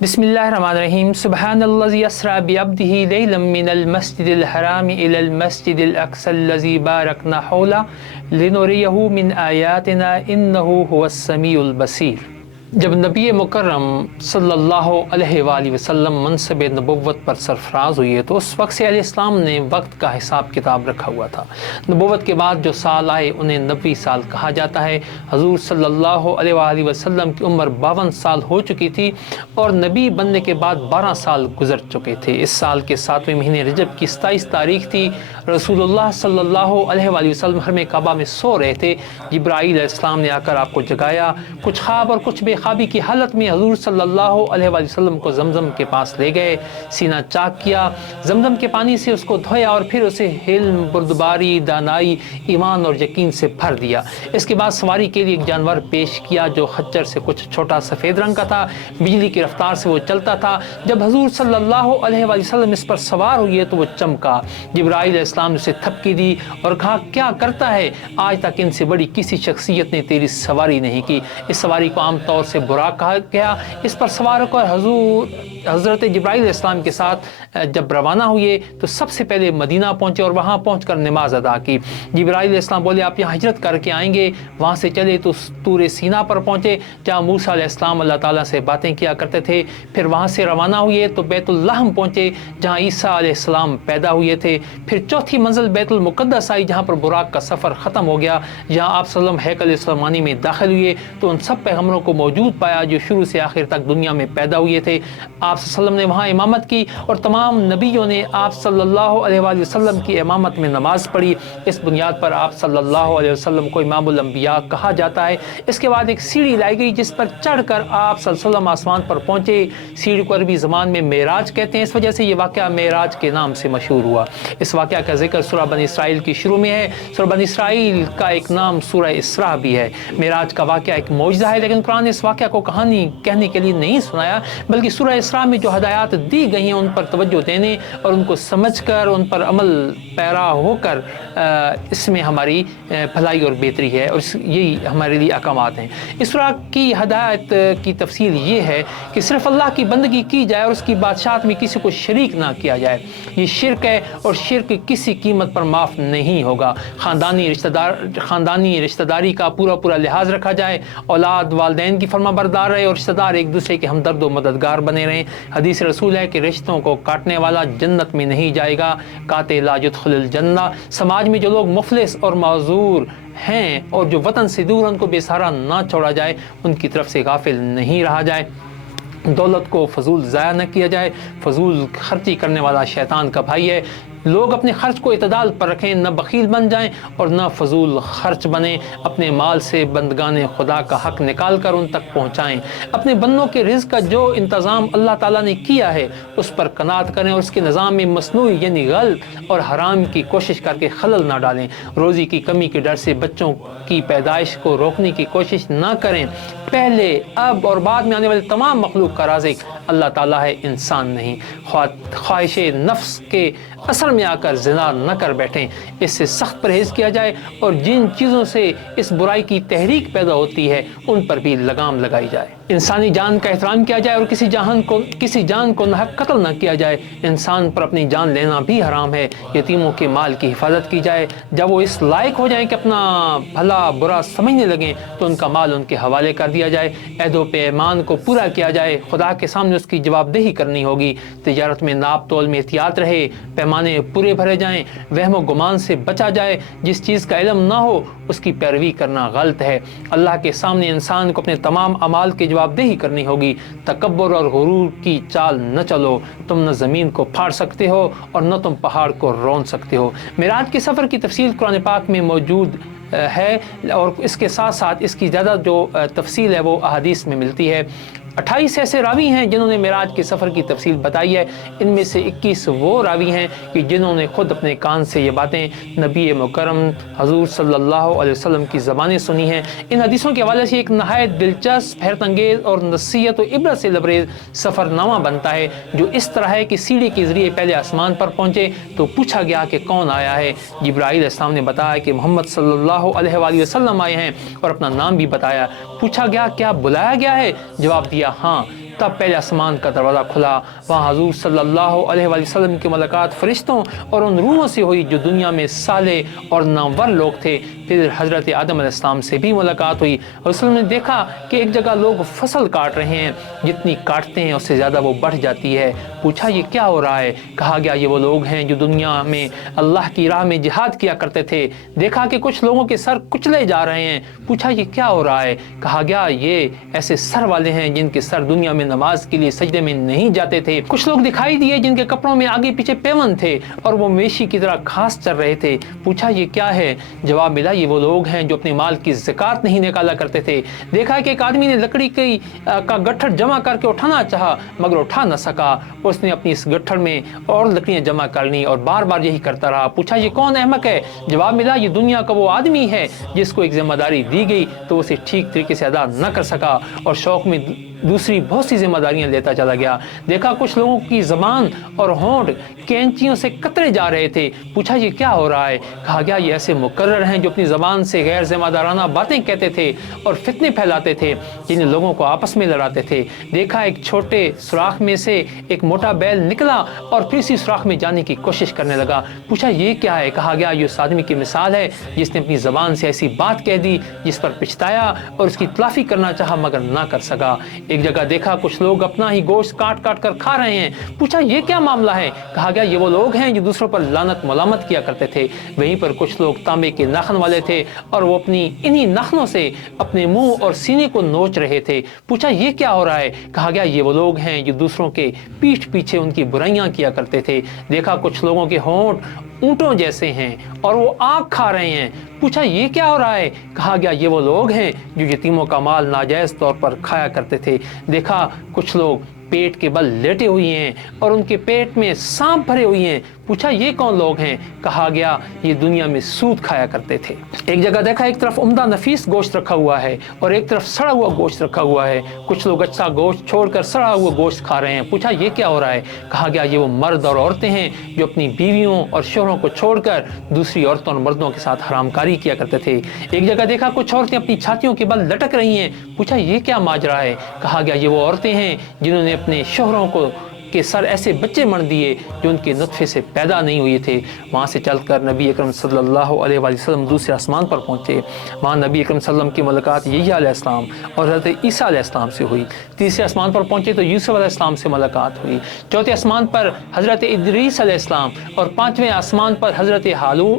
बिस्मिल्लाहिर्रहमानिर्रहीम सुब्हानल्लज़ी अस्रा बिअब्दिही लैलन मिनल मस्जिदिल हराम इलल मस्जिदिल अक़सल्लज़ी बारकना हौला लिनुरियहु मिन आयातिना इन्नहु हुवस समीउल बसीर। जब नबी मुकर्रम सल्लल्लाहु अलैहि वसल्लम मनसब नबुव्वत पर सरफराज हुए तो उस वक्त से अलैहिस्सलाम ने वक्त का हिसाब किताब रखा हुआ था। नबुव्वत के बाद जो साल आए उन्हें नबी साल कहा जाता है। हजूर सल्लल्लाहु अलैहि वसल्लम की उम्र 52 साल हो चुकी थी और नबी बनने के बाद 12 साल गुजर चुके थे। इस साल के 7वें महीने रजब की 27 तारीख थी। रसूलुल्लाह सल्लल्लाहु अलैहि वसल्लम हरम काबा में सो रहे थे। जिब्राईल अलैहिस्सलाम ने आकर आपको जगाया। कुछ ख्वाब और कुछ बेख्वाबी की हालत में हजूर सल्लल्लाहु अलैहि वसल्लम को जमजम के पास ले गए, सीना चाक किया, जमजम के पानी से उसको धोया और फिर उसे हिल्म, बुर्दबारी, दानाई, ईमान और यकीन से भर दिया। इसके बाद सवारी के लिए एक जानवर पेश किया जो खच्चर से कुछ छोटा सफ़ेद रंग का था। बिजली की रफ्तार से वो चलता था। जब हजूर सल्लल्लाहु अलैहि वसल्लम इस पर सवार हुए तो वो चमका। जिब्राईल अलैहिस्सलाम ने उसे थपकी दी और कहा, क्या करता है? आज तक इनसे बड़ी किसी शख्सियत ने तेरी सवारी नहीं की। इस सवारी को आम तौर से बुराक कहा गया। इस पर सवार होकर हज़रत जिब्राईल अलैहिस्सलाम के साथ जब रवाना हुए तो सबसे पहले मदीना पहुँचे और वहाँ पहुँचकर नमाज अदा की। जिब्राईल अलैहिस्सलाम बोले, आप यहाँ हिजरत करके आएंगे। वहाँ से चले तो तूरे सीना पर पहुँचे जहाँ मूसा अलैहिस्सलाम अल्लाह ताला से बातें किया करते थे। फिर वहाँ से रवाना हुए तो बैतुल लहम पहुँचे जहाँ ईसा अलैहिस्सलाम पैदा हुए थे। फिर चौथी मंजिल बैतुल मुक़द्दस आई जहाँ पर बुराक का सफ़र ख़त्म हो गया। जहाँ आप सल्लम हैकल इस्लामानी में दाखिल हुए तो उन सब पैगम्बरों को मौजूद पाया जो शुरू से आखिर तक दुनिया में पैदा हुए थे। आप सल्लम ने वहाँ इमामत की और तमाम नबियों ने आप सल्लल्लाहु अलैहि वसल्लम की इमामत में नमाज पढ़ी। इस बुनियाद पर आप सल्लल्लाहु अलैहि वसल्लम को इमामुल अंबिया कहा जाता है। इसके बाद एक सीढ़ी लाई गई जिस पर चढ़कर आप सल्लल्लाहु आसमान पर पहुँचे। सीढ़ी को अरबी ज़बान में मेराज कहते हैं। इस वजह से ये वाक़या मेराज के नाम से मशहूर हुआ। इस वाक़या का जिक्र सूरह बनी इसराइल की शुरू में है। सूरह बनी इसराइल का एक नाम सूरह इसरा भी है। मेराज का वाक़या एक मौजज़ा है, लेकिन कुरान ने इस वाक़या को कहानी कहने के लिए नहीं सुनाया, बल्कि सूरह इसरा में जो हदायत दी गई हैं उन पर तवज्जो देने और उनको समझकर उन पर अमल पैरा होकर इसमें हमारी भलाई और बेहतरी है और यही हमारे लिए अहकामात हैं। इस सूरह की हदायत की तफसील ये है कि सिर्फ अल्लाह की बंदगी की जाए और उसकी बादशाहत में किसी को शरीक ना किया जाए। ये शिरक है और शिरक किसी कीमत पर माफ़ नहीं होगा। ख़ानदानी रिश्तेदारी का पूरा लिहाज रखा जाए। औलाद वालिदैन की फरमाबरदार रहे और रिश्तेदार एक दूसरे के हमदर्द व मददगार बने रहें। हदीस रसूल है कि रिश्तों को काटने वाला जन्नत में नहीं जाएगा। काते ला यदखुलुल जन्नह। समाज में जो लोग मुफलिस और माजूर हैं और जो वतन से दूर, उनको बेसहारा ना छोड़ा जाए, उनकी तरफ से गाफिल नहीं रहा जाए। दौलत को फजूल ज़ाया न किया जाए। फजूल खर्ची करने वाला शैतान का भाई है। लोग अपने खर्च को इतदाल पर रखें, न बखील बन जाएं और न फजूल खर्च बने। अपने माल से बंदगाने खुदा का हक निकाल कर उन तक पहुँचाएँ। अपने बंदों के रिज़्क़ का जो इंतज़ाम अल्लाह ताला ने किया है उस पर कनात करें और उसके निज़ाम में मसनूई यानी गलत और हराम की कोशिश करके खलल ना डालें। रोज़ी की कमी के डर से बच्चों की पैदाइश को रोकने की कोशिश ना करें। पहले, अब और बाद में आने वाले तमाम मखलूक का राज़िक अल्लाह ताला है, इंसान नहीं। ख्वाहिश नफ्स के असर में आकर ज़िना न कर बैठें। इससे सख्त परहेज़ किया जाए और जिन चीज़ों से इस बुराई की तहरीक पैदा होती है उन पर भी लगाम लगाई जाए। इंसानी जान का एहतराम किया जाए और किसी जान को नाहक कत्ल न किया जाए। इंसान पर अपनी जान लेना भी हराम है। यतीमों के माल की हिफाजत की जाए। जब वो इस लायक हो जाएं कि अपना भला बुरा समझने लगें तो उनका माल उनके हवाले कर दिया जाए। अहदो पैमान को पूरा किया जाए। खुदा के सामने उसकी जवाबदेही करनी होगी। तिजारत में नाप तोल में एहतियात रहे। पैमाने पूरे भरे जाएं। वहम गुमान से बचा जाए। जिस चीज़ का इल्म ना हो उसकी पैरवी करना गलत है। अल्लाह के सामने इंसान को अपने तमाम अमाल की जवाबदेही करनी होगी। तकब्बुर और गुरूर की चाल न चलो। तुम न ज़मीन को फाड़ सकते हो और न तुम पहाड़ को रौंद सकते हो। मेराज के सफ़र की तफसील कुरान पाक में मौजूद है और इसके साथ साथ इसकी ज़्यादा जो तफसील है वो अहादीस में मिलती है। 28 ऐसे रावी हैं जिन्होंने मेराज के सफ़र की तफसील बताई है। इनमें से 21 वो रावी हैं कि जिन्होंने ख़ुद अपने कान से ये बातें नबी मुकर्रम हजूर सल्लल्लाहु अलैहि वसल्लम की ज़बानें सुनी हैं। इन हदीसों के हवाले से एक नहायत दिलचस्प, हैरत अंगेज़ और नसीहत और इबरत से लबरेज़ सफ़रनामा बनता है जो इस तरह है कि सीढ़ी के ज़रिए पहले आसमान पर पहुँचे तो पूछा गया कि कौन आया है। जिब्राईल अलैहिस्सलाम ने बताया कि मोहम्मद सल्लल्लाहु अलैहि वसल्लम आए हैं और अपना नाम भी बताया। पूछा गया क्या बुलाया गया है? जवाब दिया हाँ। तब पहले आसमान का दरवाज़ा खुला, वहाँ हजूर सल्लल्लाहु अलैहि वसल्लम की मुलाकात फरिश्तों और उन रूहों से हुई जो दुनिया में साले और नामवर लोग थे। फिर हज़रत आदम अलैहिस्सलाम से भी मुलाकात हुई। रसूल ने देखा कि एक जगह लोग फसल काट रहे हैं, जितनी काटते हैं उससे ज़्यादा वो बढ़ जाती है। पूछा ये क्या हो रहा है? कहा गया ये वो लोग हैं जो दुनिया में अल्लाह की राह में जिहाद किया करते थे। देखा कि कुछ लोगों के सर कुचले जा रहे हैं। पूछा ये क्या हो रहा है? कहा गया ये ऐसे सर वाले हैं जिनके सर दुनिया में नमाज के लिए सजदे में नहीं जाते थे। कुछ लोग दिखाई दिए जिनके कपड़ों में आगे पीछे पेवन थे और वो मेशी की तरह घास चर रहे थे। पूछा ये क्या है? जवाब मिला ये वो लोग हैं जो अपने माल की ज़कात नहीं निकाला करते थे। देखा कि एक आदमी ने लकड़ी का गट्ठर जमा करके उठाना चाहा मगर उठा न सका। उसने अपनी इस गट्ठर में और लकड़ियां जमा कर ली और बार बार यही करता रहा। पूछा ये कौन अहमक है? जवाब मिला ये दुनिया का वो आदमी है जिसको एक जिम्मेदारी दी गई तो उसे ठीक तरीके से अदा न कर सका और शौक में दूसरी बहुत सी जिम्मेदारियां लेता चला गया। देखा कुछ लोगों की ज़बान और होंठ कैंचियों से कतरे जा रहे थे। पूछा ये क्या हो रहा है? कहा गया ये ऐसे मुकर्रर हैं जो अपनी ज़बान से गैर जिम्मेदाराना बातें कहते थे और फितने फैलाते थे, जिन्हें लोगों को आपस में लड़ाते थे। देखा एक छोटे सुराख में से एक मोटा बैल निकला और फिर इसी सुराख में जाने की कोशिश करने लगा। पूछा ये क्या है? कहा गया ये उस आदमी की मिसाल है जिसने अपनी ज़बान से ऐसी बात कह दी जिस पर पछताया और उसकी तलाफ़ी करना चाहा मगर ना कर सका। एक जगह देखा कुछ लोग अपना ही गोश्त काट काट कर खा रहे हैं। पूछा ये क्या मामला है? कहा गया ये वो लोग हैं जो दूसरों पर लानत मलामत किया करते थे। वहीं पर कुछ लोग तांबे के नाखन वाले थे और वो अपनी इन्हीं नाखनों से अपने मुंह और सीने को नोच रहे थे। पूछा ये क्या हो रहा है? कहा गया ये वो लोग हैं जो दूसरों के पीठ पीछे उनकी बुराइयां किया करते थे। देखा कुछ लोगों के होंठ ऊंटों जैसे हैं और वो आग खा रहे हैं। पूछा ये क्या हो रहा है? कहा गया ये वो लोग हैं जो यतीमों का माल नाजायज़ तौर पर खाया करते थे। देखा कुछ लोग पेट के बल लेटे हुए हैं और उनके पेट में सांप भरे हुए हैं। पूछा ये कौन लोग हैं? कहा गया ये दुनिया में सूद खाया करते थे। एक जगह देखा एक तरफ उम्दा नफीस गोश्त रखा हुआ है और एक तरफ सड़ा हुआ गोश्त रखा हुआ है। कुछ लोग अच्छा गोश्त छोड़कर सड़ा हुआ गोश्त खा रहे हैं। पूछा ये क्या हो रहा है? कहा गया ये वो मर्द और औरतें हैं जो अपनी बीवियों और शोहरों को छोड़कर दूसरी औरतों और मर्दों के साथ हरामकारी किया करते थे। एक जगह देखा कुछ औरतें अपनी छातियों के बल लटक रही हैं। पूछा ये क्या माजरा है? कहा गया ये वो औरतें हैं जिन्होंने अपने शोहरों के सर ऐसे बच्चे मर दिए जो उनके नुत्फे से पैदा नहीं हुए थे। वहाँ से चलकर नबी अकरम सल्लल्लाहु अलैहि वसल्लम दूसरे आसमान पर पहुँचे। वहाँ नबी अकरम सल्लम की मुलाकात यही अलैहिस्सलाम और हज़रत ईसा अलैहिस्सलाम से हुई। तीसरे आसमान पर पहुँचे तो यूसुफ अलैहिस्सलाम से मुलाकात हुई। चौथे आसमान पर हज़रत इदरीस अलैहिस्सलाम और पाँचवें आसमान पर हज़रत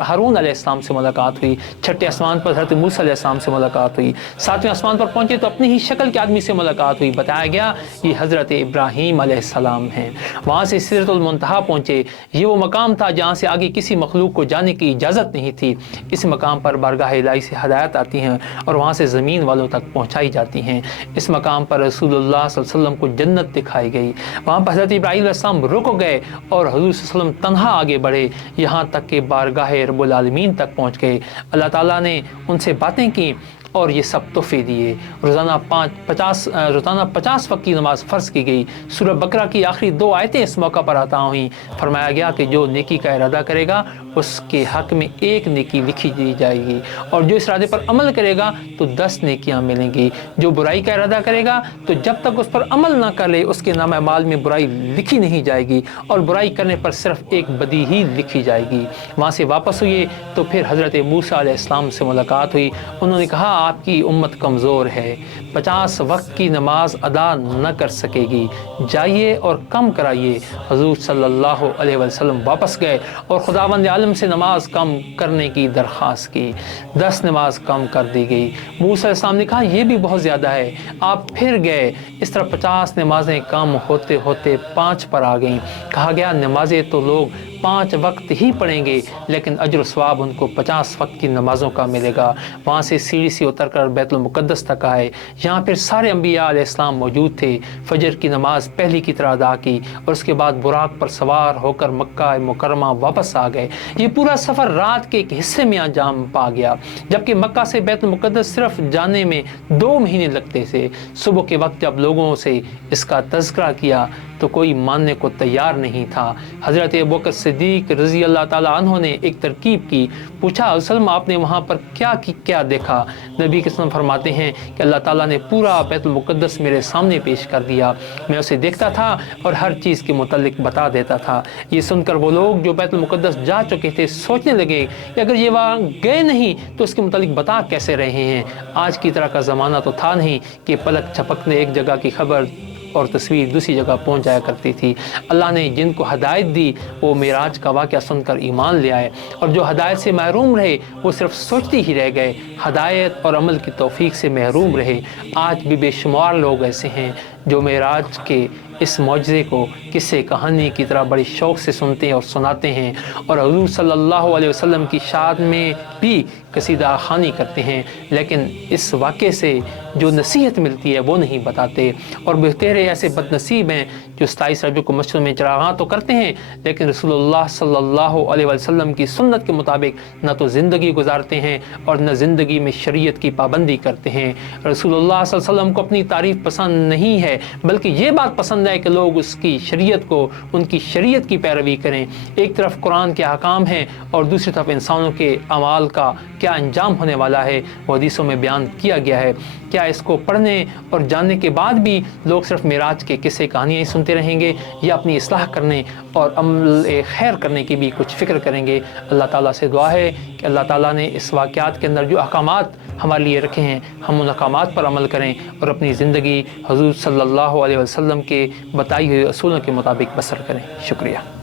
हारून अलैहिस्सलाम से मुलाकात हुई। छठे आसमान पर हज़रत मूसा अलैहिस्सलाम से मुलाकात हुई। सातवें आसमान पर पहुँचे तो अपनी ही शक्ल के आदमी से मुलाकात हुई। बताया गया ये हज़रत इब्राहीम अलैहिस्सलाम हैं। वहाँ से सिदरतुल मुंतहा पहुँचे। ये वो मकाम था जहाँ से आगे किसी मखलूक को जाने की इजाज़त नहीं थी। इस मकाम पर बारगाह इलाही से हदायत आती हैं और वहाँ से ज़मीन वालों तक पहुँचाई जाती हैं। इस मकाम पर रसूलुल्लाह सल्लल्लाहु अलैहि वसल्लम को जन्नत दिखाई गई। वहाँ पर हज़रत इब्राहीम अलैहिस्सलाम रुक गए और हज़ूर सल्लल्लाहु अलैहि वसल्लम तन्हा आगे बढ़े, यहाँ तक कि बारगाह रब्बुल आलमीन तक पहुँच गए। अल्लाह ताला ने उनसे बातें की और ये सब तोहफे दिए। रोज़ाना 50 वक्त की नमाज फ़र्ज़ की गई। सूरह बकरा की आखिरी 2 आयतें इस मौका पर अता हुई। फरमाया गया कि जो नेकी का इरादा करेगा उसके हक़ में 1 नेकी लिखी दी जाएगी और जो इस इरादे पर अमल करेगा तो 10 नेकियां मिलेंगी। जो बुराई का इरादा करेगा तो जब तक उस पर अमल ना कर ले उसके नाम अमाल में बुराई लिखी नहीं जाएगी और बुराई करने पर सिर्फ 1 बदी ही लिखी जाएगी। वहाँ से वापस हुए तो फिर हज़रत मूसा अलैहिस्सलाम से मुलाकात हुई। उन्होंने कहा आपकी उम्मत कमज़ोर है, 50 वक्त की नमाज अदा न कर सकेगी, जाइए और कम कराइए। हजूर सल्लल्लाहु अलैहि वसल्लम वापस गए और खुदावंद आलम से नमाज कम करने की दरख्वास्त की। 10 नमाज कम कर दी गई। मूसा अलैहिस्सलाम ने कहा यह भी बहुत ज़्यादा है। आप फिर गए। इस तरह 50 नमाजें कम होते होते 5 पर आ गईं। कहा गया नमाजें तो लोग 5 वक्त ही पढ़ेंगे लेकिन अजर सवाब उनको 50 वक्त की नमाज़ों का मिलेगा। वहाँ से सीढ़ी से उतरकर बैतुल मुक़द्दस तक आए। यहाँ फिर सारे अंबिया अलैहिस्सलाम मौजूद थे। फजर की नमाज पहली की तरह अदा की और उसके बाद बुराक पर सवार होकर मक्का मुकरमा वापस आ गए। ये पूरा सफ़र रात के एक हिस्से में अंजाम पा गया, जबकि मक्का से बैतुल मुक़द्दस सिर्फ जाने में 2 महीने लगते थे। सुबह के वक्त जब लोगों से इसका तज़किरा किया तो कोई मानने को तैयार नहीं था। हज़रत अबू बकर सिद्दीक़ रज़ी अल्लाह ताला अन्हो ने एक तरकीब की, पूछा सलमा आपने वहाँ पर क्या देखा? नबी के वसल्लम फरमाते हैं कि अल्लाह ताला ने पूरा बैतुल मुक़द्दस मेरे सामने पेश कर दिया, मैं उसे देखता था और हर चीज़ के मुतल्लिक बता देता था। ये सुनकर वो लोग जो बैतुल मुक़द्दस जा चुके थे सोचने लगे कि अगर ये वहाँ गए नहीं तो उसके मुतल्लिक बता कैसे रहे हैं। आज की तरह का ज़माना तो था नहीं कि पलक झपकने एक जगह की खबर और तस्वीर दूसरी जगह पहुंच जाया करती थी। अल्लाह ने जिनको हदायत दी वो मेराज का वाक़या सुनकर ईमान ले आए, और जो हदायत से महरूम रहे वो सिर्फ सोचते ही रह गए, हदायत और अमल की तौफीक से महरूम रहे। आज भी बेशुमार लोग ऐसे हैं जो मेराज के इस मौजज़े को किस्से कहानी की तरह बड़ी शौक़ से सुनते हैं और सुनाते हैं, और हुज़ूर सल्लल्लाहु अलैहि वसल्लम की शान में भी कसीदा ख़ानी करते हैं, लेकिन इस वाक़े से जो नसीहत मिलती है वो नहीं बताते। और बेहतरे ऐसे बदनसीब हैं जो 27 रबी को मस्जिद में चरागां तो करते हैं, लेकिन रसूलुल्लाह सल्लल्लाहु अलैहि वसल्लम की सुन्नत के मुताबिक न तो ज़िंदगी गुजारते हैं और न ज़िंदगी में शरीयत की पाबंदी करते हैं। रसूलुल्लाह सल्लल्लाहु अलैहि वसल्लम को अपनी तारीफ़ पसंद नहीं है, बल्कि ये बात पसंद है कि लोग उसकी शरीयत को, उनकी शरीयत की पैरवी करें। एक तरफ कुरान के अहकाम हैं और दूसरी तरफ इंसानों के अमाल का क्या अंजाम होने वाला है वो हदीसों में बयान किया गया है। क्या इसको पढ़ने और जानने के बाद भी लोग सिर्फ मेराज के किस्से कहानियाँ ही सुनते रहेंगे, या अपनी इस्लाह करने और अमल खैर करने की भी कुछ फ़िक्र करेंगे? अल्लाह ताला से दुआ है कि अल्लाह ताला ने इस वाक़यात के अंदर जो अहकामात हमारे लिए रखे हैं हम उन अहकामात पर अमल करें और अपनी ज़िंदगी हुज़ूर सल्लल्लाहु अलैहि वसल्लम के बताई हुए असूलों के मुताबिक बसर करें। शुक्रिया।